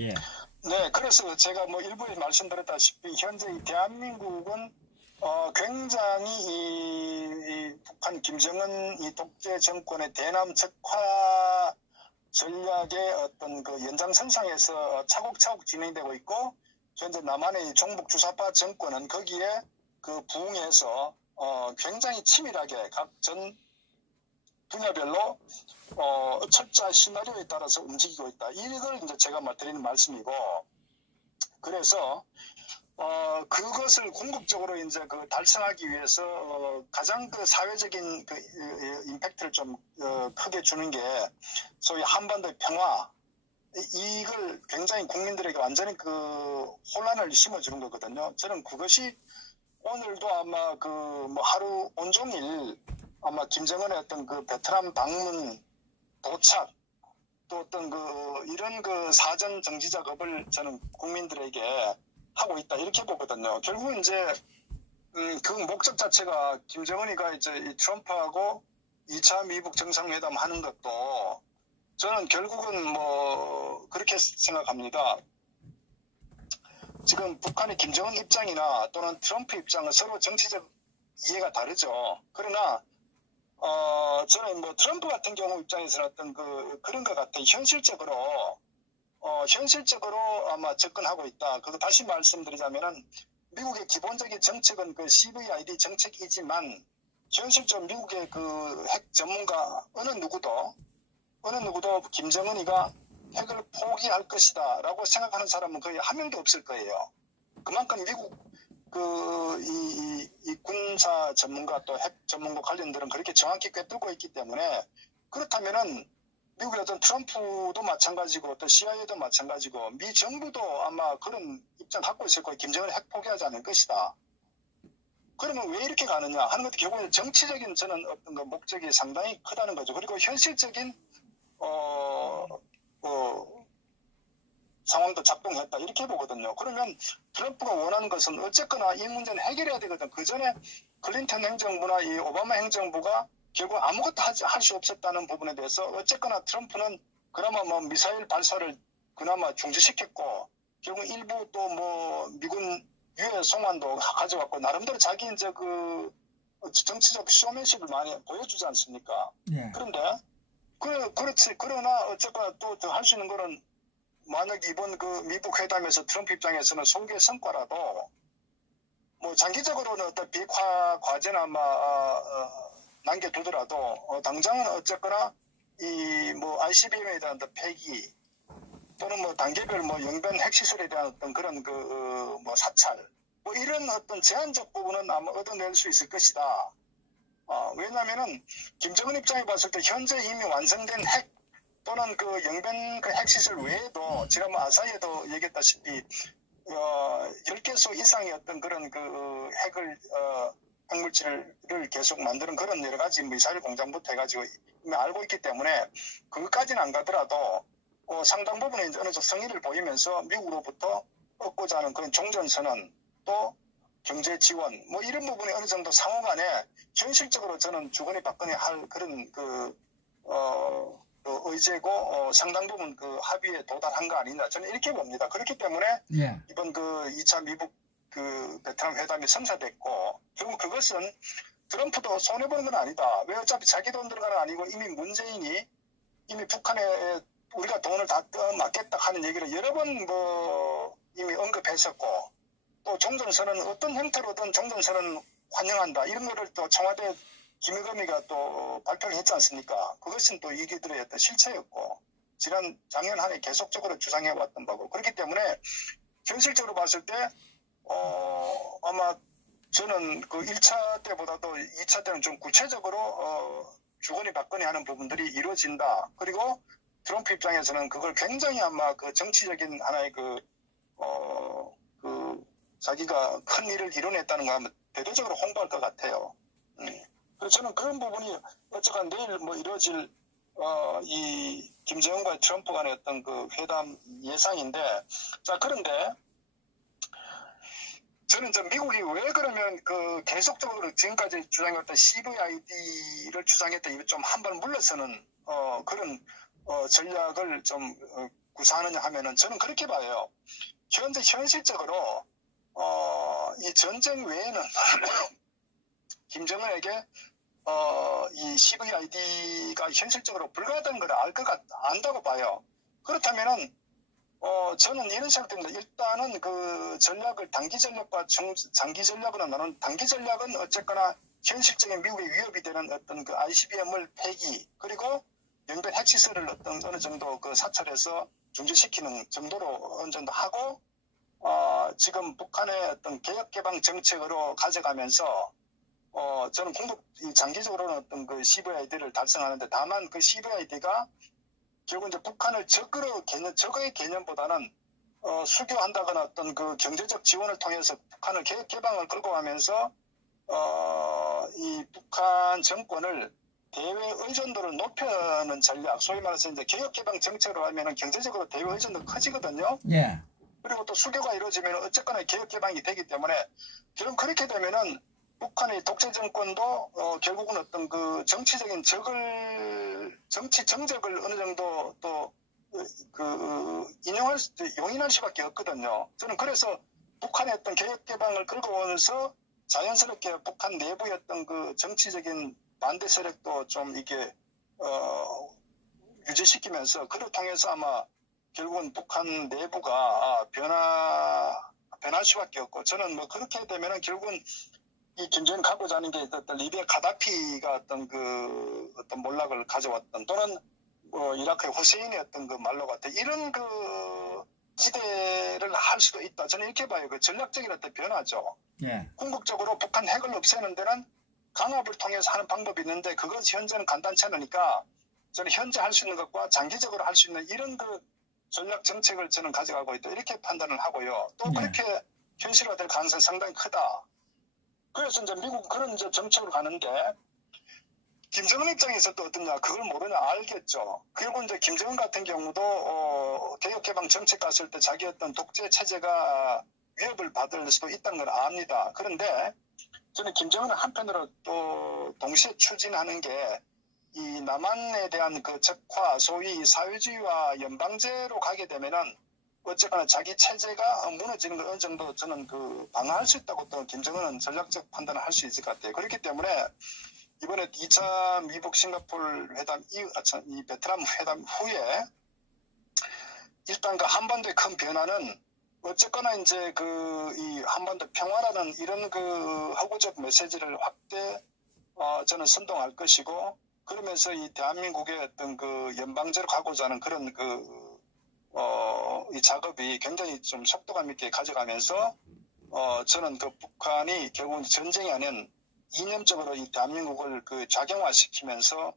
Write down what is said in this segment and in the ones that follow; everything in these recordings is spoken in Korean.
예. 네, 그래서 제가 뭐 일부에 말씀드렸다시피 현재 이 대한민국은 굉장히 이 북한 김정은 이 독재 정권의 대남 적화 전략의 어떤 그 연장선상에서 차곡차곡 진행되고 있고, 현재 남한의 종북 주사파 정권은 거기에 그 부응해서 굉장히 치밀하게 각 전 분야별로 철저한 시나리오에 따라서 움직이고 있다. 이걸 이제 제가 드리는 말씀이고, 그래서 그것을 궁극적으로 이제 그 달성하기 위해서 가장 그 사회적인 그 임팩트를 좀 크게 주는 게 소위 한반도의 평화, 이걸 굉장히 국민들에게 완전히 그 혼란을 심어주는 거거든요. 저는 그것이 오늘도 아마 그 뭐 하루 온종일 아마 김정은의 어떤 그 베트남 방문 도착, 또 어떤 그 이런 그 사전 정지 작업을 저는 국민들에게 하고 있다, 이렇게 보거든요. 결국 이제 그 목적 자체가 김정은이가 이제 이 트럼프하고 2차 미북 정상회담 하는 것도 저는 결국은 뭐 그렇게 생각합니다. 지금 북한의 김정은 입장이나 또는 트럼프 입장은 서로 정치적 이해가 다르죠. 그러나 저는 뭐 트럼프 같은 경우 입장에서는 어떤 그런 것 같아요. 현실적으로 아마 접근하고 있다. 그거 다시 말씀드리자면은 미국의 기본적인 정책은 그 CVID 정책이지만 현실적으로 미국의 그 핵 전문가 어느 누구도 김정은이가 핵을 포기할 것이다 라고 생각하는 사람은 거의 한 명도 없을 거예요. 그만큼 미국 이 군사 전문가 또 핵 전문가 관련들은 그렇게 정확히 꿰뚫고 있기 때문에, 그렇다면은 미국의 어떤 트럼프도 마찬가지고 또 CIA도 마찬가지고 미 정부도 아마 그런 입장 갖고 있을 거예요. 김정은이 핵 포기하지 않을 것이다. 그러면 왜 이렇게 가느냐 하는 것도 결국은 정치적인 저는 어떤 그 목적이 상당히 크다는 거죠. 그리고 현실적인 상황도 작동했다, 이렇게 보거든요. 그러면 트럼프가 원하는 것은 어쨌거나 이 문제는 해결해야 되거든. 그 전에 클린턴 행정부나 이 오바마 행정부가 결국 아무것도 할 수 없었다는 부분에 대해서 어쨌거나 트럼프는 그나마 뭐 미사일 발사를 그나마 중지시켰고, 결국 일부 또 뭐 미군 유해 송환도 가져왔고, 나름대로 자기 이제 그 정치적 쇼맨십을 많이 보여주지 않습니까? 예. 그런데 그렇지. 그러나 어쨌거나 또 더 할 수 있는 거는, 만약 이번 그 미북 회담에서 트럼프 입장에서는 소기의 성과라도 뭐 장기적으로는 어떤 비핵화 과제나 남겨두더라도 당장은 어쨌거나 이 뭐 ICBM에 대한 폐기 또는 뭐 단계별 뭐 영변 핵시설에 대한 어떤 그런 그 뭐 사찰, 뭐 이런 어떤 제한적 부분은 아마 얻어낼 수 있을 것이다. 왜냐면은 김정은 입장에 봤을 때 현재 이미 완성된 핵 또는 그 영변 그 핵시설 외에도 제가 뭐 아사히에도 얘기했다시피 10개소 이상의 어떤 그런 그 핵물질을 계속 만드는 그런 여러 가지 미사일 공장부터 해가지고 이미 알고 있기 때문에 그것까지는 안 가더라도 상당 부분에 이제 어느 정도 성의를 보이면서 미국으로부터 얻고자 하는 그런 종전선언, 또 경제 지원, 뭐 이런 부분이 어느 정도 상호간에 현실적으로 저는 주거니 받거니 할 그런 의제고 상당 부분 그 합의에 도달한 거 아니냐, 저는 이렇게 봅니다. 그렇기 때문에 예. 이번 그 2차 미북 그 베트남 회담이 성사됐고, 결국 그것은 트럼프도 손해보는 건 아니다. 왜 어차피 자기 돈 들어가는 거 아니고 이미 문재인이 이미 북한에 우리가 돈을 다 떠맡겠다 하는 얘기를 여러 번 뭐 이미 언급했었고, 또 종전선언 어떤 형태로든 종전선언 환영한다, 이런 거를 또 청와대 김여검이가 또 발표를 했지 않습니까? 그것은 또 이들의 어떤 실체였고, 작년 한 해 계속적으로 주장해왔던 바고, 그렇기 때문에 현실적으로 봤을 때 아마 저는 그 1차 때보다도 2차 때는 좀 구체적으로 주거니 받거니 하는 부분들이 이루어진다. 그리고 트럼프 입장에서는 그걸 굉장히 아마 그 정치적인 하나의 자기가 큰 일을 이뤄냈다는 거 하면 대대적으로 홍보할 것 같아요. 그래서 저는 그런 부분이 어쨌건 내일 뭐 이루어질 이 김정은과 트럼프 간의 어떤 그 회담 예상인데, 자, 그런데 저는 미국이 왜 그러면 그 계속적으로 지금까지 주장했던 CVID를 주장했던 좀 한 발 물러서는 그런 전략을 좀 구사하느냐 하면은 저는 그렇게 봐요. 현재 현실적으로 이 전쟁 외에는 김정은에게 이 CVID가 현실적으로 불가하다는 걸 안다고 봐요. 그렇다면은 저는 이런 생각입니다. 일단은 그 전략을 단기 전략과 장기 전략으로 나눈 단기 전략은 어쨌거나 현실적인 미국의 위협이 되는 어떤 그 ICBM을 폐기 그리고 영변 핵시설을 어느 정도 그 사찰해서 중지시키는 정도로 어느 정도 하고 지금 북한의 어떤 개혁 개방 정책으로 가져가면서 저는 장기적으로는 어떤 그 CVID를 달성하는데 다만 그 CVID가 결국 이제 북한을 적의 개념보다는 수교한다거나 어떤 그 경제적 지원을 통해서 북한을 개혁 개방을 끌고 가면서 이 북한 정권을 대외 의존도를 높여는 전략, 소위 말해서 이제 개혁 개방 정책으로 하면은 경제적으로 대외 의존도 커지거든요. 예. 그리고 또 수교가 이루어지면 어쨌거나 개혁 개방이 되기 때문에 결국 그렇게 되면은 북한의 독재 정권도 결국은 어떤 그 정치적인 정치 정적을 어느 정도 또 용인할 수밖에 없거든요. 저는 그래서 북한의 어떤 개혁 개방을 끌고 오면서 자연스럽게 북한 내부의 어떤 그 정치적인 반대 세력도 좀 이게 유지시키면서 그를 통해서 아마 결국은 북한 내부가 변할 수밖에 없고 저는 뭐 그렇게 되면은 결국은 이 김정은 갖고자 하는 게 어떤 리비아 가다피가 어떤 몰락을 가져왔던 또는 이라크의 후세인의 어떤 그 말로 같은 이런 그 기대를 할 수도 있다. 저는 이렇게 봐요. 그 전략적인 어떤 변화죠. 예. 궁극적으로 북한 핵을 없애는 데는 강압을 통해서 하는 방법이 있는데 그것 현재는 간단치 않으니까 저는 현재 할 수 있는 것과 장기적으로 할 수 있는 이런 그 전략 정책을 저는 가져가고 있다. 이렇게 판단을 하고요. 또 그렇게 현실화될 가능성이 상당히 크다. 그래서 이제 미국 그런 이제 정책으로 가는데 김정은 입장에서 또 어떠냐 그걸 모르냐 알겠죠. 그리고 이제 김정은 같은 경우도 개혁개방 정책 갔을 때 자기 어떤 독재 체제가 위협을 받을 수도 있다는 걸 압니다. 그런데 저는 김정은은 한편으로 또 동시에 추진하는 게 이 남한에 대한 그 적화 소위 사회주의와 연방제로 가게 되면은 어쨌거나 자기 체제가 무너지는 걸 어느 정도 저는 방어할 수 있다고 또 김정은은 전략적 판단을 할 수 있을 것 같아요. 그렇기 때문에 이번에 2차 미국 싱가포르 회담, 이 베트남 회담 후에 일단 그 한반도의 큰 변화는 어쨌거나 이제 이 한반도 평화라는 이런 허구적 메시지를 확대 저는 선동할 것이고 그러면서 이 대한민국의 어떤 연방제로 가고자 하는 그런 이 작업이 굉장히 좀 속도감 있게 가져가면서 저는 북한이 결국은 전쟁이 아닌 이념적으로 이 대한민국을 작용화시키면서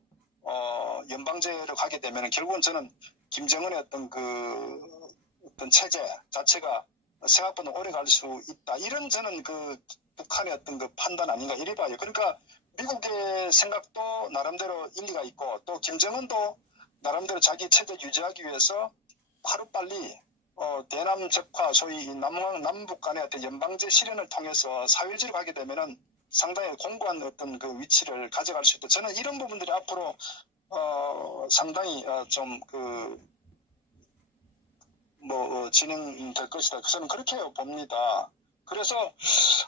연방제로 가게 되면 결국은 저는 김정은의 어떤 어떤 체제 자체가 생각보다 오래 갈 수 있다. 이런 저는 북한의 어떤 판단 아닌가 이래 봐요. 그러니까 미국의 생각도 나름대로 일리가 있고 또 김정은도 나름대로 자기 체제 유지하기 위해서 하루빨리 대남 적화 소위 남북 간의 어떤 연방제 실현을 통해서 사회주의로 가게 되면은 상당히 공고한 어떤 위치를 가져갈 수 있다. 저는 이런 부분들이 앞으로 상당히 진행될 것이다. 저는 그렇게 봅니다. 그래서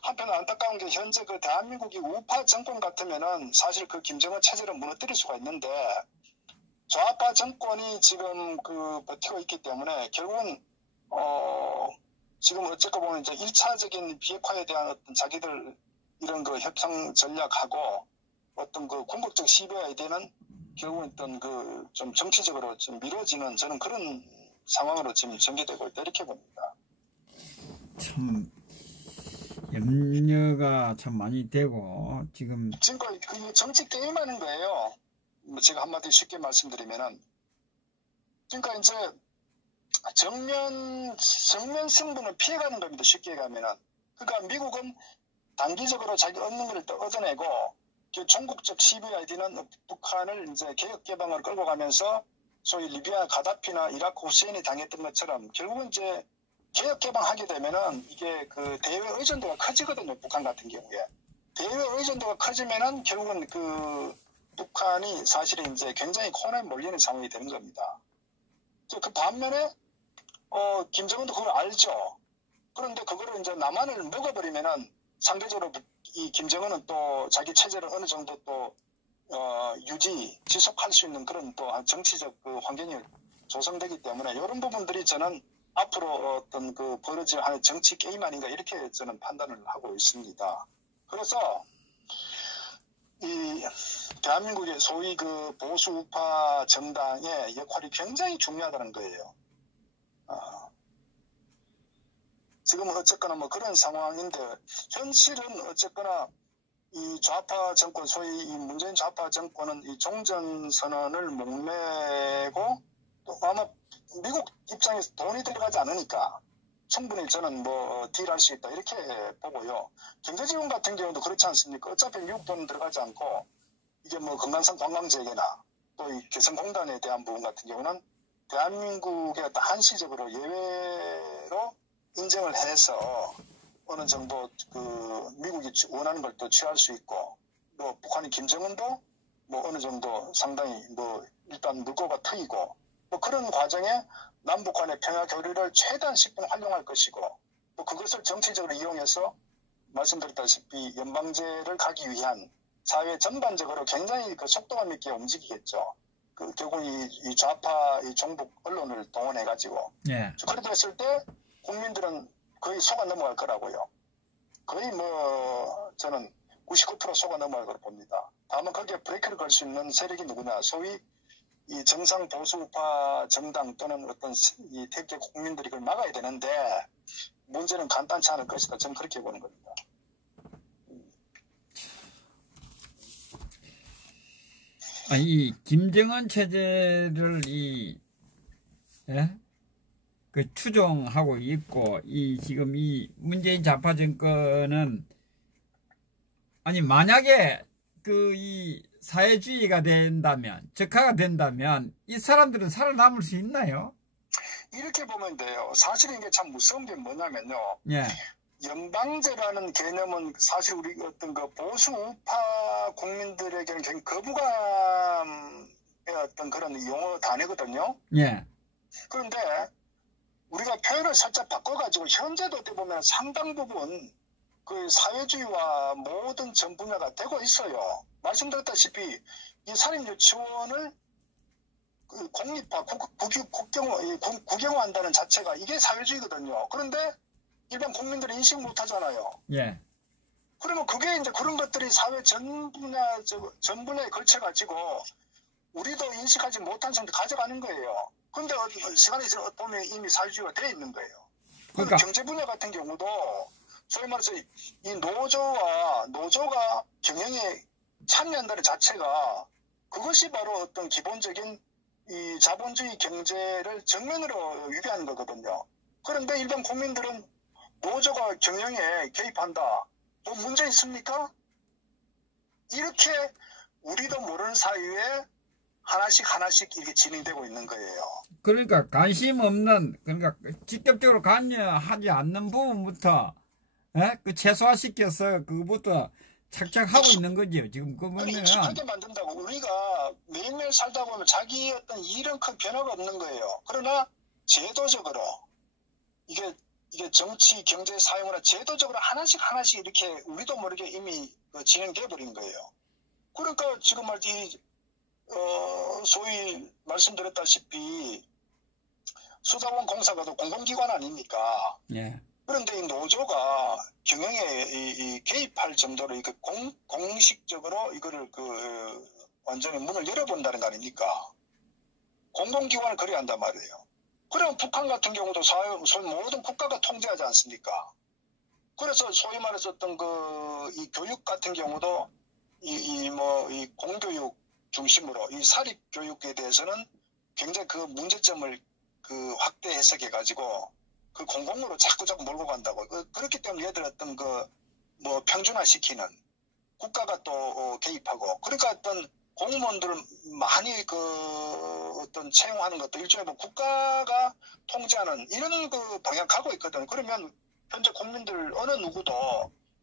한편 안타까운 게 현재 대한민국이 우파 정권 같으면은 사실 김정은 체제를 무너뜨릴 수가 있는데 좌파 정권이 지금 버티고 있기 때문에 결국은 지금 어쨌건 보면 이제 1차적인 비핵화에 대한 어떤 자기들 이런 협상 전략하고 어떤 궁극적 CVID는 결국은 어떤 좀 정치적으로 좀 미뤄지는 저는 그런 상황으로 지금 전개되고 있다 이렇게 봅니다. 참 염려가 참 많이 되고 지금 정치 게임하는 거예요. 제가 한마디 쉽게 말씀드리면은 그러니까 이제 정면 승부는 피해가는 겁니다. 쉽게 가면은 그러니까 미국은 단기적으로 자기 얻는 걸 또 얻어내고 전국적 CVID는 북한을 이제 개혁 개방을 끌고 가면서 소위 리비아 가다피나 이라크 후세인이 당했던 것처럼 결국은 이제 개혁 개방하게 되면은 이게 대외 의존도가 커지거든요. 북한 같은 경우에 대외 의존도가 커지면은 결국은 북한이 사실은 이제 굉장히 코너에 몰리는 상황이 되는 겁니다. 그 반면에 김정은도 그걸 알죠. 그런데 그거를 이제 남한을 먹어버리면은 상대적으로 이 김정은은 또 자기 체제를 어느 정도 또 지속할 수 있는 그런 또 정치적 그 환경이 조성되기 때문에 이런 부분들이 저는 앞으로 어떤 그 벌어질 하는 정치 게임 아닌가 이렇게 저는 판단을 하고 있습니다. 그래서 이 대한민국의 소위 그 보수 우파 정당의 역할이 굉장히 중요하다는 거예요. 지금은 어쨌거나 뭐 그런 상황인데 현실은 어쨌거나 이 좌파 정권, 소위 이 문재인 좌파 정권은 이 종전선언을 목매고 또 아마 미국 입장에서 돈이 들어가지 않으니까 충분히 저는 뭐 딜할 수 있다 이렇게 보고요. 경제지원 같은 경우도 그렇지 않습니까? 어차피 미국 돈 들어가지 않고 이게 뭐 금강산 관광지역이나 또 이 개성공단에 대한 부분 같은 경우는 대한민국의 한시적으로 예외로 인정을 해서 어느 정도 그 미국이 원하는 걸 또 취할 수 있고 뭐 북한이 김정은도 뭐 어느 정도 상당히 뭐 일단 물꼬가 트이고 뭐 그런 과정에 남북 간의 평화 교류를 최대한 10분 활용할 것이고 뭐 그것을 정치적으로 이용해서 말씀드렸다시피 연방제를 가기 위한 사회 전반적으로 굉장히 그 속도감 있게 움직이겠죠. 그 결국 이 좌파 이 종북 언론을 동원해가지고 예. 그렇게 됐을 때 국민들은 거의 속아 넘어갈 거라고요. 거의 뭐 저는 99% 속아 넘어갈 거로 봅니다. 다만 거기에 브레이크를 걸 수 있는 세력이 누구냐. 소위 이 정상 보수우파 정당 또는 어떤 이 대개 국민들이 그걸 막아야 되는데 문제는 간단치 않을 것이다. 저는 그렇게 보는 겁니다. 이 김정은 체제를 그 추종하고 있고 지금 이 문재인 좌파 정권은 만약에 이 사회주의가 된다면, 적화가 된다면 이 사람들은 살아남을 수 있나요? 이렇게 보면 돼요. 사실은 이게 참 무서운 게 뭐냐면요. 예. 연방제라는 개념은 사실 우리 어떤 그 보수 우파 국민들에게는 굉장히 거부감의 어떤 그런 용어 단어거든요. 예. 그런데 우리가 표현을 살짝 바꿔가지고 현재도 어떻게 보면 상당 부분 그 사회주의와 모든 전 분야가 되고 있어요. 말씀드렸다시피 이 산림유치원을 그 국립화, 국영화한다는 자체가 이게 사회주의거든요. 그런데 일반 국민들이 인식 못하잖아요. 예. 그러면 그게 이제 그런 것들이 사회 전 분야에 걸쳐가지고 우리도 인식하지 못한 상태 가져가는 거예요. 그런데 시간이 보면 이미 사회주의가 되어 있는 거예요. 그러니까 경제 분야 같은 경우도 소위 말해서 이 노조가 경영에 참여한다는 자체가 그것이 바로 어떤 기본적인 이 자본주의 경제를 정면으로 위배하는 거거든요. 그런데 일반 국민들은 노조가 경영에 개입한다. 뭐 문제 있습니까? 이렇게 우리도 모르는 사이에 하나씩 이렇게 진행되고 있는 거예요. 그러니까 관심 없는, 그러니까 직접적으로 관여하지 않는 부분부터 그 최소화시켜서 그것부터 착착하고 있는 거죠. 지금 그러면 익숙하게 만든다고 우리가 매일매일 살다 보면 자기 어떤 일은 큰 변화가 없는 거예요. 그러나 제도적으로 이게 정치, 경제, 사회문화 제도적으로 하나씩 이렇게 우리도 모르게 이미 진행돼 버린 거예요. 그러니까 지금 말이 소위 말씀드렸다시피 수자원 공사가도 공공기관 아닙니까? 예. 그런데 이 노조가 경영에 개입할 정도로 공식적으로 이거를 완전히 문을 열어본다는 거 아닙니까? 공공기관을 그리 한단 말이에요. 그럼 북한 같은 경우도 소위 모든 국가가 통제하지 않습니까? 그래서 소위 말해서 어떤 이 교육 같은 경우도 이 공교육 중심으로 이 사립 교육에 대해서는 굉장히 그 문제점을 확대 해석해가지고 그 공공으로 자꾸 몰고 간다고. 그렇기 때문에 얘들 어떤 평준화시키는 국가가 또 개입하고 그러니까 어떤 공무원들을 많이 어떤 채용하는 것도 일종의 국가가 통제하는 이런 방향 가고 있거든. 그러면 현재 국민들 어느 누구도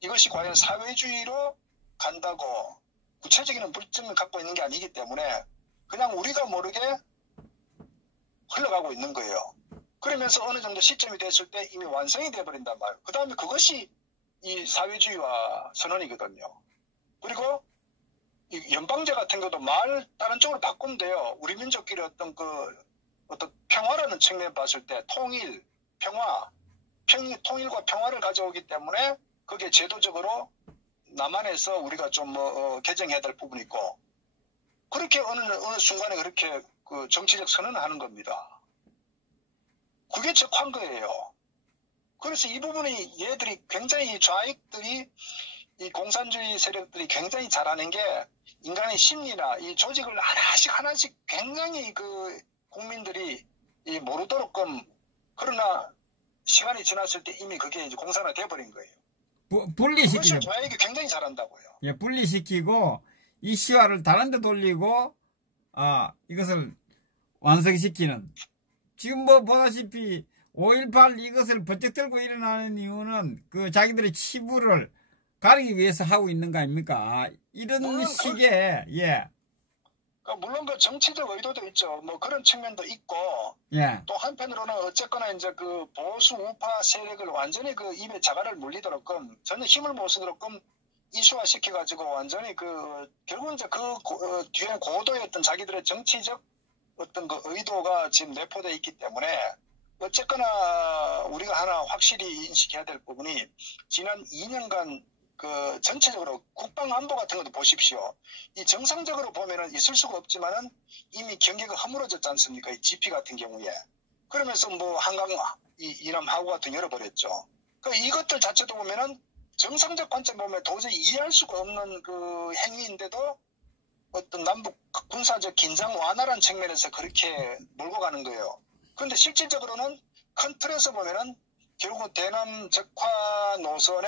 이것이 과연 사회주의로 간다고 구체적인 물증을 갖고 있는 게 아니기 때문에 그냥 우리가 모르게 흘러가고 있는 거예요. 그러면서 어느 정도 시점이 됐을 때 이미 완성이 돼버린단 말이에요. 그 다음에 그것이 이 사회주의와 선언이거든요. 그리고 이 연방제 같은 것도 말 다른 쪽으로 바꾸면 돼요. 우리 민족끼리 어떤 평화라는 측면 봤을 때 통일, 통일과 평화를 가져오기 때문에 그게 제도적으로 남한에서 우리가 좀 개정해야 될 부분이 있고 그렇게 어느 순간에 그렇게 그 정치적 선언을 하는 겁니다. 그게 적한 거예요. 그래서 이 부분이 얘들이 굉장히 좌익들이 이 공산주의 세력들이 굉장히 잘하는 게 인간의 심리나 이 조직을 하나씩 굉장히 그 국민들이 이 모르도록끔 그러나 시간이 지났을 때 이미 그게 이제 공산화 돼버린 거예요. 분리시키죠. 그것을 좌익이 굉장히 잘한다고요. 예, 분리시키고 이슈화를 다른 데 돌리고 이것을 완성시키는 지금 뭐 보다시피 5.18 이것을 번쩍 들고 일어나는 이유는 그 자기들의 치부를 가리기 위해서 하고 있는 거 아닙니까? 이런 식의 물론 그 정치적 의도도 있죠. 뭐 그런 측면도 있고 또 한편으로는 어쨌거나 이제 그 보수 우파 세력을 완전히 그 입에 자갈을 물리도록끔 전혀 힘을 못 쓰도록끔 이슈화 시켜가지고 완전히 그 결국 이제 뒤에 고도의 어떤 자기들의 정치적 어떤 그 의도가 지금 내포되어 있기 때문에 어쨌거나 우리가 하나 확실히 인식해야 될 부분이 지난 2년간 그 전체적으로 국방안보 같은 것도 보십시오. 이 정상적으로 보면은 있을 수가 없지만은 이미 경계가 허물어졌지 않습니까? 이 GP 같은 경우에. 그러면서 뭐 한강 이남 하구 같은 열어버렸죠. 그 이것들 자체도 보면은 정상적 관점 보면 도저히 이해할 수가 없는 그 행위인데도 어떤 남북 군사적 긴장 완화라는 측면에서 그렇게 몰고 가는 거예요. 그런데 실질적으로는 큰 틀에서 보면은 결국 대남 적화 노선에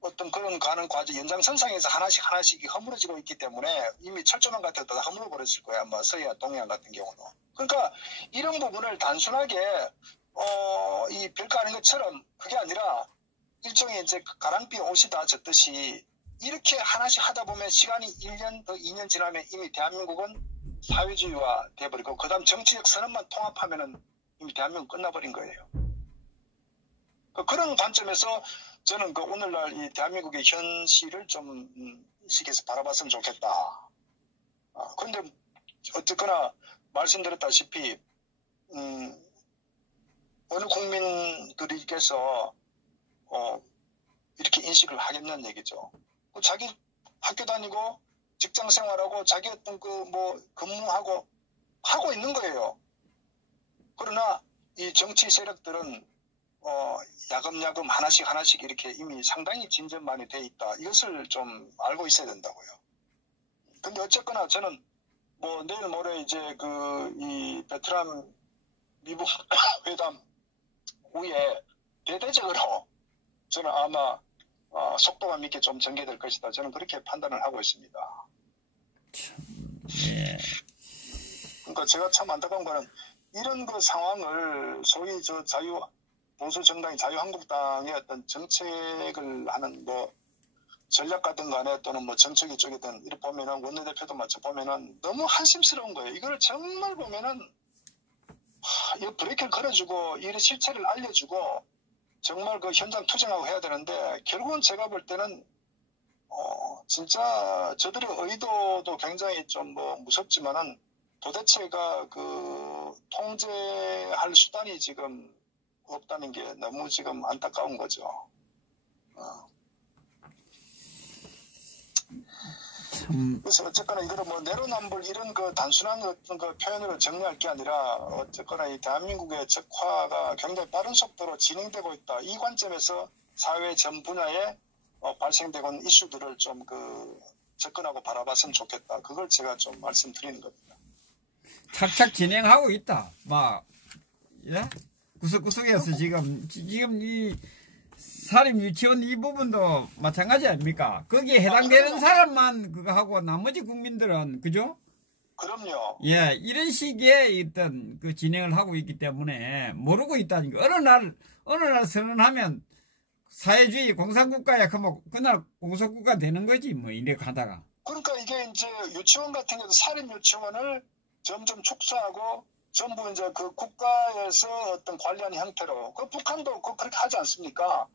어떤 그런 가는 과정 연장선상에서 하나씩 허물어지고 있기 때문에 이미 철조망 같은 데다 허물어 버렸을 거야. 아마 서해안 동해안 같은 경우도. 그러니까 이런 부분을 단순하게 이 별거 아닌 것처럼 그게 아니라 일종의 이제 가랑비에 옷이 다 젖듯이 이렇게 하나씩 하다 보면 시간이 1년 더 2년 지나면 이미 대한민국은 사회주의화 돼버리고 그다음 정치적 선언만 통합하면은 이미 대한민국 끝나버린 거예요. 그런 관점에서 저는 그 오늘날 이 대한민국의 현실을 좀 인식해서 바라봤으면 좋겠다. 그런데 어쨌거나 말씀드렸다시피 어느 국민들께서 이렇게 인식을 하겠냐는 얘기죠. 자기 학교 다니고 직장 생활하고 자기 어떤 근무하고 하고 있는 거예요. 그러나 이 정치 세력들은 야금야금 하나씩 이렇게 이미 상당히 진전 많이 돼 있다. 이것을 좀 알고 있어야 된다고요. 근데 어쨌거나 저는 뭐 내일 모레 이제 이 베트남 미국 회담 후에 대대적으로 저는 아마 속도감 있게 좀 전개될 것이다. 저는 그렇게 판단을 하고 있습니다. 그러니까 제가 참 안타까운 거는 이런 그 상황을 소위 보수 정당이 자유한국당의 어떤 정책을 하는 뭐 전략 같은 간에 또는 뭐 정책이 쪽이든 이렇게 보면은 원내대표도 마쳐 보면은 너무 한심스러운 거예요. 이거를 정말 보면은 이 브레이크를 걸어주고 이 실체를 알려주고 정말 그 현장 투쟁하고 해야 되는데 결국은 제가 볼 때는 진짜 저들의 의도도 굉장히 좀 뭐 무섭지만은 도대체가 그 통제할 수단이 지금 없다는 게 너무 지금 안타까운 거죠. 그래서 어쨌거나 이거를 뭐 내로남불 이런 그 단순한 어떤 그 표현으로 정리할 게 아니라 어쨌거나 이 대한민국의 적화가 굉장히 빠른 속도로 진행되고 있다. 이 관점에서 사회 전 분야에 발생되고 있는 이슈들을 좀 접근하고 바라봤으면 좋겠다. 그걸 제가 좀 말씀드리는 겁니다. 착착 진행하고 있다. 구석구석에서 지금 이 사립 유치원 이 부분도 마찬가지 아닙니까? 거기에 해당되는 사람만 그거 하고 나머지 국민들은 그죠? 그럼요. 예, 이런 식의 어떤 그 진행을 하고 있기 때문에 모르고 있다니까. 어느 날 선언하면 사회주의 공산국가야 그뭐 그날 공산국가 되는 거지 뭐 이렇게 하다가. 그러니까 이게 이제 유치원 같은 경우도 사립 유치원을 점점 축소하고 전부 이제 그 국가에서 어떤 관리하는 형태로, 그 북한도 그렇게 하지 않습니까?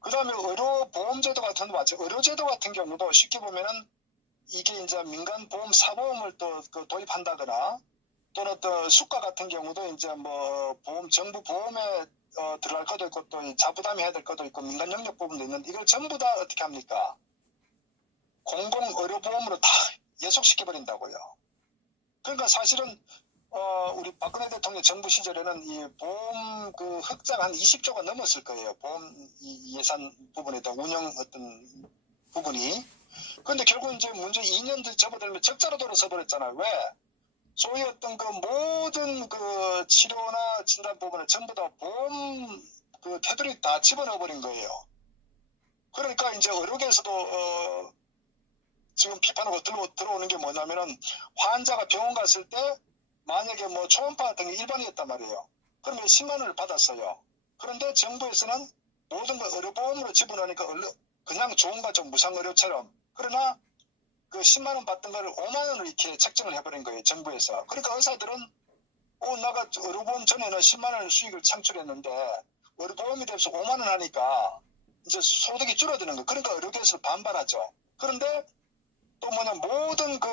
그 다음에 의료보험제도 같은 거 맞죠? 의료제도 같은 경우도 쉽게 보면은 이게 이제 민간보험, 사보험을 또 도입한다거나 또는 또 수가 같은 경우도 이제 뭐 정부 보험에 들어갈 것도 있고 또 자부담해야 될 것도 있고 민간 영역 부분도 있는데 이걸 전부 다 어떻게 합니까? 공공의료보험으로 다 예속시켜버린다고요. 그러니까 사실은 우리 박근혜 대통령 정부 시절에는 이 보험 그 흑자가 한 20조가 넘었을 거예요. 보험 이 예산 부분에다 운영 어떤 부분이. 그런데 결국 이제 문제 2년 접어들면 적자로 돌아서 버렸잖아요. 왜? 소위 어떤 그 모든 그 치료나 진단 부분을 전부 다 보험 그 테두리 다 집어넣어 버린 거예요. 그러니까 이제 의료계에서도 지금 비판하고 들어오는 게 뭐냐면은 환자가 병원 갔을 때 만약에 뭐 초음파 같은 게 일반이었단 말이에요. 그러면 10만 원을 받았어요. 그런데 정부에서는 모든 걸 의료보험으로 집어넣으니까 그냥 좋은 거죠. 무상의료처럼. 그러나 그 10만 원 받던 걸 5만 원을 이렇게 책정을 해버린 거예요. 정부에서. 그러니까 의사들은 내가 의료보험 전에는 10만 원 수익을 창출했는데 의료보험이 돼서 5만 원 하니까 이제 소득이 줄어드는 거예요. 그러니까 의료계에서 반발하죠. 그런데 또 뭐냐 모든 그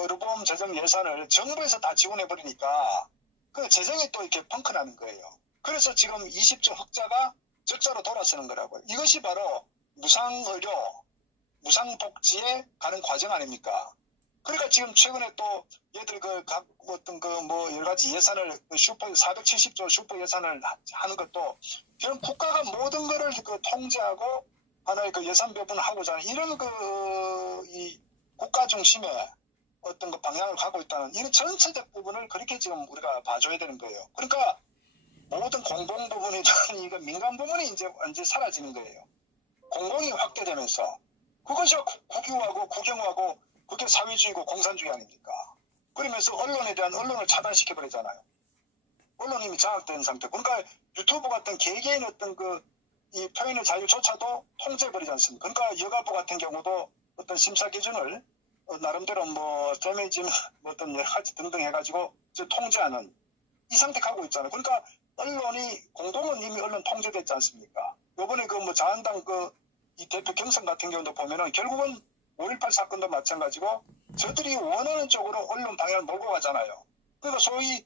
의료보험 재정 예산을 정부에서 다 지원해버리니까 그 재정이 또 이렇게 펑크나는 거예요. 그래서 지금 20조 흑자가 적자로 돌아서는 거라고요. 이것이 바로 무상의료, 무상복지에 가는 과정 아닙니까? 그러니까 지금 최근에 또 얘들 각 어떤 뭐 여러 가지 예산을 슈퍼 470조 슈퍼 예산을 하는 것도 결국 국가가 모든 거를 통제하고 하나의 예산 배분을 하고자 하는 이런 이 국가 중심의 어떤 방향을 가고 있다는 이런 전체적 부분을 그렇게 지금 우리가 봐줘야 되는 거예요. 그러니까 모든 공공 부분이든 이거 민간 부분이 이제 완전히 사라지는 거예요. 공공이 확대되면서 그것이 국유하고 국영화하고 그게 사회주의고 공산주의 아닙니까? 그러면서 언론에 대한 언론을 차단시켜버리잖아요. 언론이 이미 장악된 상태. 그러니까 유튜브 같은 개개인 어떤 이 표현의 자유조차도 통제해버리지 않습니까? 그러니까 여가부 같은 경우도 어떤 심사 기준을 나름대로 뭐 데미지 어떤 여러 가지 등등 해가지고 통제하는 이 상태 가고 있잖아요. 그러니까 언론이 공공은 이미 언론 통제됐지 않습니까? 요번에 뭐 자한당 이 대표 경선 같은 경우도 보면은 결국은 5.18 사건도 마찬가지고 저들이 원하는 쪽으로 언론 방향을 몰고 가잖아요. 그러니까 소위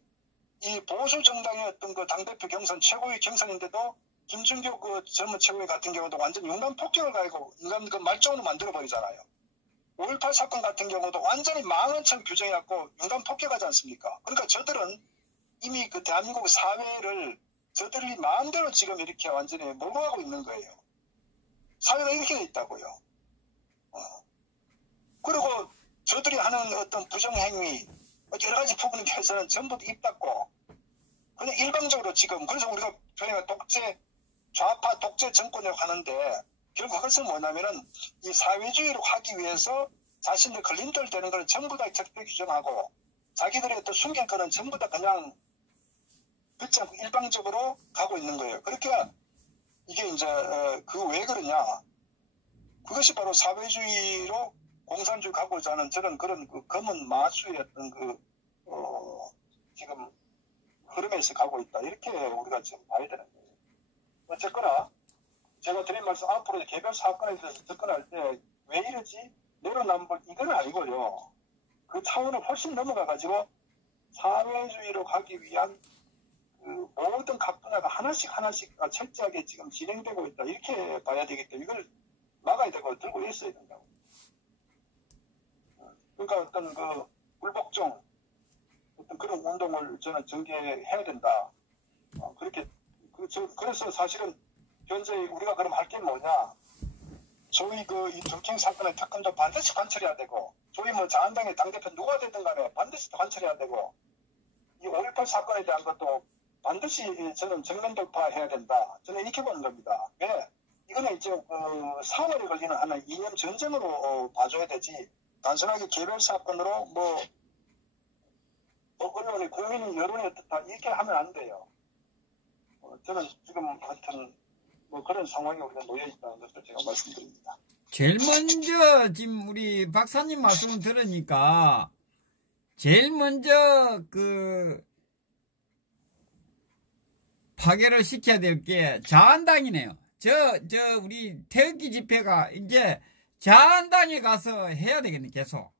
이 보수 정당의 어떤 당대표 경선 최고위 경선인데도 김준규 젊은 최고위 같은 경우도 완전 융단 폭격을 가지고 인간 말종으로 만들어버리잖아요. 5.18 사건 같은 경우도 완전히 망언처럼 규정해갖고 융단 폭격하지 않습니까? 그러니까 저들은 이미 대한민국 사회를 저들이 마음대로 지금 이렇게 완전히 몰고 가고 있는 거예요. 사회가 이렇게 돼 있다고요. 그리고 저들이 하는 어떤 부정행위, 여러 가지 부분에 대해서는 전부 입 닫고 그냥 일방적으로 지금 그래서 우리가 저희가 좌파 독재 정권이라고 하는데 결국 그것은 뭐냐면은 이 사회주의로 하기 위해서 자신들 걸림돌 되는 걸 전부 다 적벽 규정하고 자기들의 어떤 숨길거는 전부 다 그냥 듣지 않고 일방적으로 가고 있는 거예요. 그러니까 이게 이제 왜 그러냐? 그것이 바로 사회주의로 공산주의 가고자 하는 저런 그런 검은 마수의 어떤 지금 흐름에서 가고 있다. 이렇게 우리가 지금 봐야 되는 거예요. 어쨌거나 제가 드린 말씀 앞으로 개별 사건에 대해서 접근할 때 왜 이러지? 내로남불 이건 아니고요. 그 차원을 훨씬 넘어가가지고 사회주의로 가기 위한 모든 각 분야가 하나씩 철저하게 지금 진행되고 있다. 이렇게 봐야 되기 때문에 이걸 막아야 되고 들고 있어야 된다고. 그러니까 어떤 불복종 어떤 그런 운동을 저는 전개해야 된다. 그렇게 그래서 사실은 현재 우리가 그럼 할 게 뭐냐? 소위 이 드루킹 사건의 특검도 반드시 관철해야 되고, 소위 뭐 자한당의 당대표 누가 되든 간에 반드시 관철해야 되고, 이 5.18 사건에 대한 것도 반드시 저는 정면 돌파해야 된다. 저는 이렇게 보는 겁니다. 왜? 이거는 이제 사활에 걸리는 하나의 이념 전쟁으로 봐줘야 되지. 단순하게 개별 사건으로 언론이 국민 여론이 어떻다 이렇게 하면 안 돼요. 저는 지금 같은 그런 상황에 우리가 놓여 있다는 것을 제가 말씀드립니다. 제일 먼저 지금 우리 박사님 말씀을 들으니까 제일 먼저 파괴를 시켜야 될 게 자한당이네요. 우리 태극기 집회가 이제 자한당에 가서 해야 되겠네, 계속.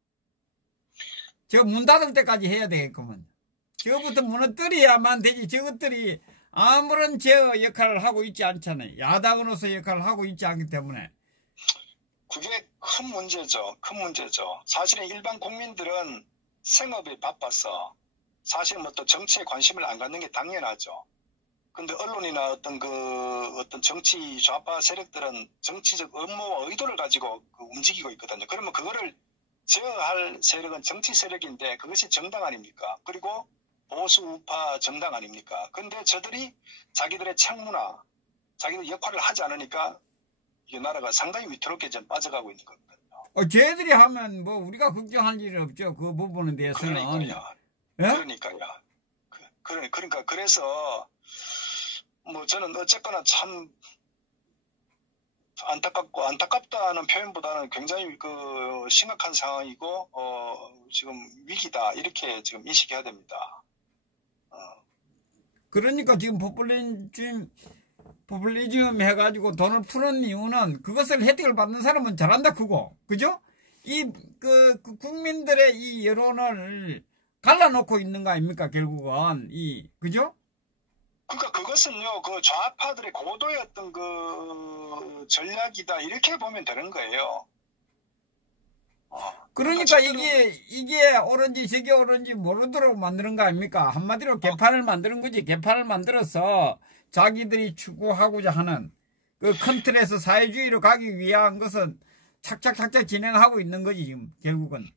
저 문 닫을 때까지 해야 되겠구먼. 저거부터 무너뜨려야만 되지. 저것들이 아무런 제어 역할을 하고 있지 않잖아요. 야당으로서 역할을 하고 있지 않기 때문에. 그게 큰 문제죠. 큰 문제죠. 사실은 일반 국민들은 생업이 바빠서 사실 뭐 또 정치에 관심을 안 갖는 게 당연하죠. 근데 언론이나 어떤 정치 좌파 세력들은 정치적 업무와 의도를 가지고 움직이고 있거든요. 그러면 그거를 제어할 세력은 정치 세력인데 그것이 정당 아닙니까? 그리고 보수 우파 정당 아닙니까? 근데 저들이 자기들의 책무나 자기들 역할을 하지 않으니까 이 나라가 상당히 위태롭게 좀 빠져가고 있는 거거든요. 쟤들이 하면 뭐 우리가 걱정할 일은 없죠. 그 부분에 대해서는. 그러니까요. 예? 그러니까요. 그러니까 그래서 뭐 저는 어쨌거나 참 안타깝다는 표현보다는 굉장히 그 심각한 상황이고 지금 위기다 이렇게 지금 인식해야 됩니다. 그러니까 지금 포퓰리즘 해가지고 돈을 푸는 이유는 그것을 혜택을 받는 사람은 잘한다 크고, 그죠? 국민들의 이 여론을 갈라놓고 있는 거 아닙니까, 결국은. 그죠? 그러니까 그것은요, 그 좌파들의 고도의 어떤 그 전략이다, 이렇게 보면 되는 거예요. 그러니까 이게 옳은지 저게 옳은지 모르도록 만드는 거 아닙니까? 한마디로 개판을 만드는 거지. 개판을 만들어서 자기들이 추구하고자 하는 그 큰 틀에서 사회주의로 가기 위한 것은 착착 진행하고 있는 거지, 지금, 결국은.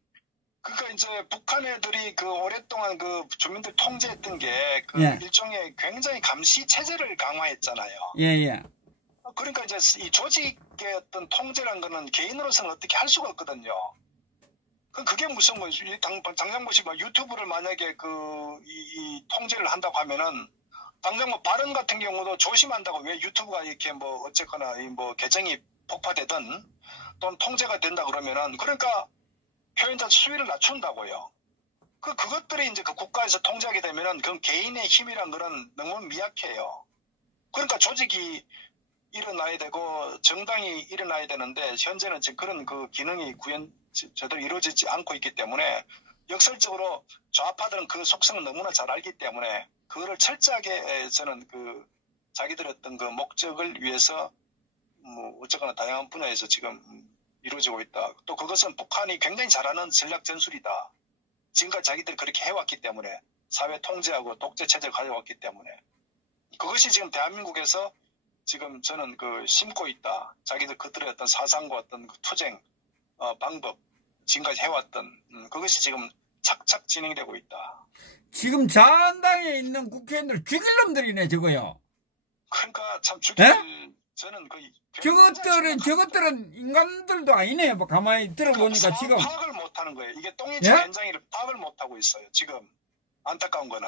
그러니까 이제 북한 애들이 그 오랫동안 그 주민들 통제했던 게 그 예. 일종의 굉장히 감시 체제를 강화했잖아요. 예. 그러니까 이제 이 조직의 어떤 통제란 거는 개인으로서는 어떻게 할 수가 없거든요. 그게 무슨 뭐 당장 뭐시 뭐 유튜브를 만약에 이 통제를 한다고 하면은 당장 뭐 발언 같은 경우도 조심한다고, 왜 유튜브가 이렇게 뭐 어쨌거나 뭐 계정이 폭파되든 또는 통제가 된다 그러면은, 그러니까 표현자 수위를 낮춘다고요. 그것들이 이제 그 국가에서 통제하게 되면은 그건 개인의 힘이란 거는 너무 미약해요. 그러니까 조직이 일어나야 되고 정당이 일어나야 되는데 현재는 지금 그런 그 기능이 제대로 이루어지지 않고 있기 때문에 역설적으로 좌파들은 그 속성을 너무나 잘 알기 때문에 그거를 철저하게 저는 그 자기들의 어떤 그 목적을 위해서 뭐 어쨌거나 다양한 분야에서 지금 이루어지고 있다. 또 그것은 북한이 굉장히 잘하는 전략 전술이다. 지금까지 자기들이 그렇게 해왔기 때문에, 사회 통제하고 독재 체제를 가져왔기 때문에 그것이 지금 대한민국에서 지금 저는 그 심고 있다. 자기들 그들의 어떤 사상과 어떤 그 투쟁 방법, 지금까지 해왔던 그것이 지금 착착 진행되고 있다. 지금 자한당에 있는 국회의원들 죽일 놈들이네, 저거요. 그러니까 참 저는 저것들은 인간들도 아니네. 뭐 가만히 들어보니까 지금 파악을 못하는 거예요. 이게 똥인지 예? 된장이를 파악을 못하고 있어요. 지금 안타까운 거는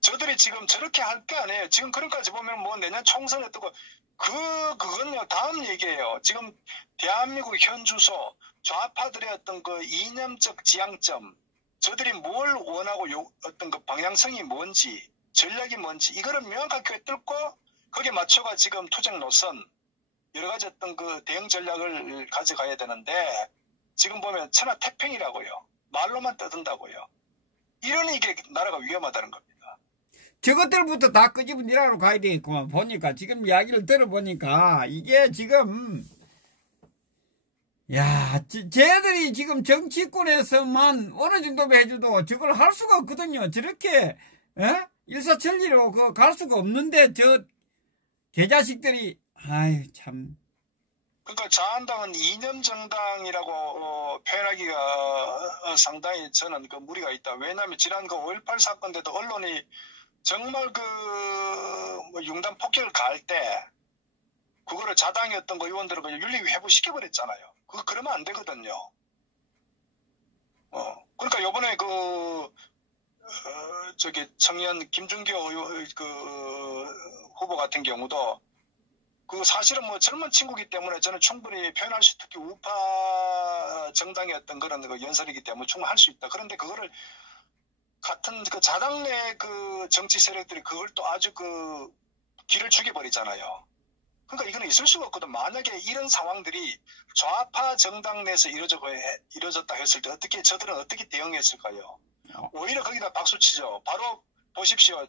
저들이 지금 저렇게 할 게 아니에요. 지금 그런까지 보면 뭐 내년 총선에 뜨고 그건요 다음 얘기예요. 지금 대한민국 현 주소, 좌파들의 어떤 그 이념적 지향점, 저들이 뭘 원하고 어떤 그 방향성이 뭔지, 전략이 뭔지 이거를 명확하게 뚫고 거기에 맞춰가 지금 투쟁 노선, 여러 가지 어떤 그 대응 전략을 가져가야 되는데 지금 보면 천하태평이라고요. 말로만 떠든다고요. 이러니 이게 나라가 위험하다는 겁니다. 저것들부터 다 끄집어내라로 가야 되겠구만. 보니까 지금 이야기를 들어보니까 이게 지금 쟤들이 지금 정치권에서만 어느 정도 해줘도 저걸 할 수가 없거든요. 저렇게 일사천리로 갈 수가 없는데 저 개자식들이 아유 참. 그러니까 자한당은 이념 정당이라고 표현하기가 상당히 저는 그 무리가 있다. 왜냐하면 지난 그 5.18 사건 때도 언론이 정말 뭐 융단 폭격을 가할 때 그거를 자당이었던 거 의원들을 그냥 윤리 회부시켜버렸잖아요. 그러면 안 되거든요. 그러니까 요번에 청년 김준규 후보 같은 경우도 사실은 뭐 젊은 친구기 때문에 저는 충분히 표현할 수, 특히 우파 정당의 어떤 그런 연설이기 때문에 충분히 할 수 있다. 그런데 그거를 같은 그 자당 내 그 정치 세력들이 그걸 또 아주 그 길을 죽여버리잖아요. 그러니까 이거는 있을 수가 없거든. 만약에 이런 상황들이 좌파 정당 내에서 이루어졌다 했을 때 저들은 어떻게 대응했을까요? 오히려 거기다 박수치죠. 바로 보십시오.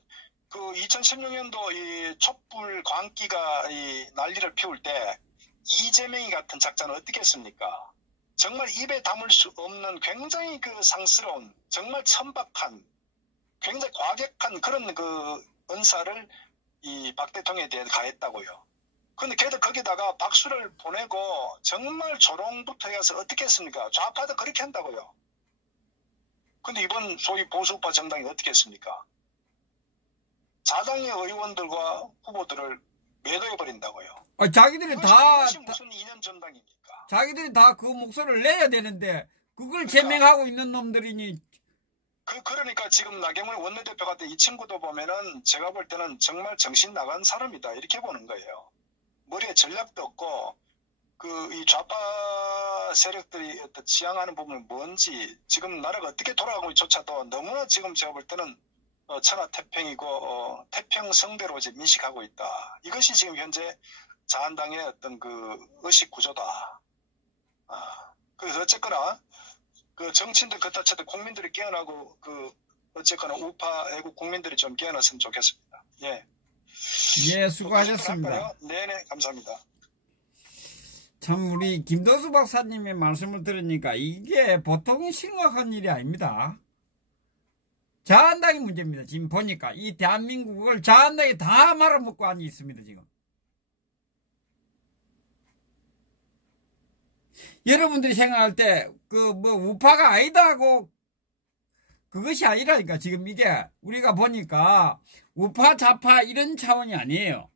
그 2016년도 이 촛불 광기가 이 난리를 피울 때 이재명이 같은 작자는 어떻게 했습니까? 정말 입에 담을 수 없는 굉장히 그 상스러운, 정말 천박한, 굉장히 과격한 그런 그 은사를 이 박 대통령에 대해 가했다고요. 근데 걔도 거기다가 박수를 보내고 정말 조롱부터 해서 어떻게 했습니까? 좌파도 그렇게 한다고요. 근데 이번 소위 보수파 정당이 어떻게 했습니까? 자당의 의원들과 후보들을 매도해버린다고요. 자기들이 다, 이것이 무슨 이념 정당입니까? 자기들이 다 그 목소리를 내야 되는데, 그걸 그러니까, 제명하고 있는 놈들이니. 그러니까 지금 나경원 원내대표 같은 이 친구도 보면은 제가 볼 때는 정말 정신 나간 사람이다. 이렇게 보는 거예요. 머리에 전략도 없고, 이 좌파 세력들이 어떤 지향하는 부분은 뭔지, 지금 나라가 어떻게 돌아가고조차도 너무나 지금 제가 볼 때는 천하태평이고, 태평성대로 이제 민식하고 있다. 이것이 지금 현재 자한당의 어떤 그 의식 구조다. 그래서 어쨌거나, 그 정치인들 그따 쳐도 국민들이 깨어나고, 어쨌거나 우파 애국 국민들이 좀 깨어났으면 좋겠습니다. 예. 예, 수고하셨습니다. 네네, 감사합니다. 참, 우리 김도수 박사님의 말씀을 들으니까 이게 보통 심각한 일이 아닙니다. 자한당이 문제입니다. 지금 보니까 이 대한민국을 자한당이 다 말아먹고 앉아 있습니다. 지금 여러분들이 생각할 때 우파가 아니다 하고 그것이 아니라니까. 지금 이게 우리가 보니까 우파 좌파 이런 차원이 아니에요.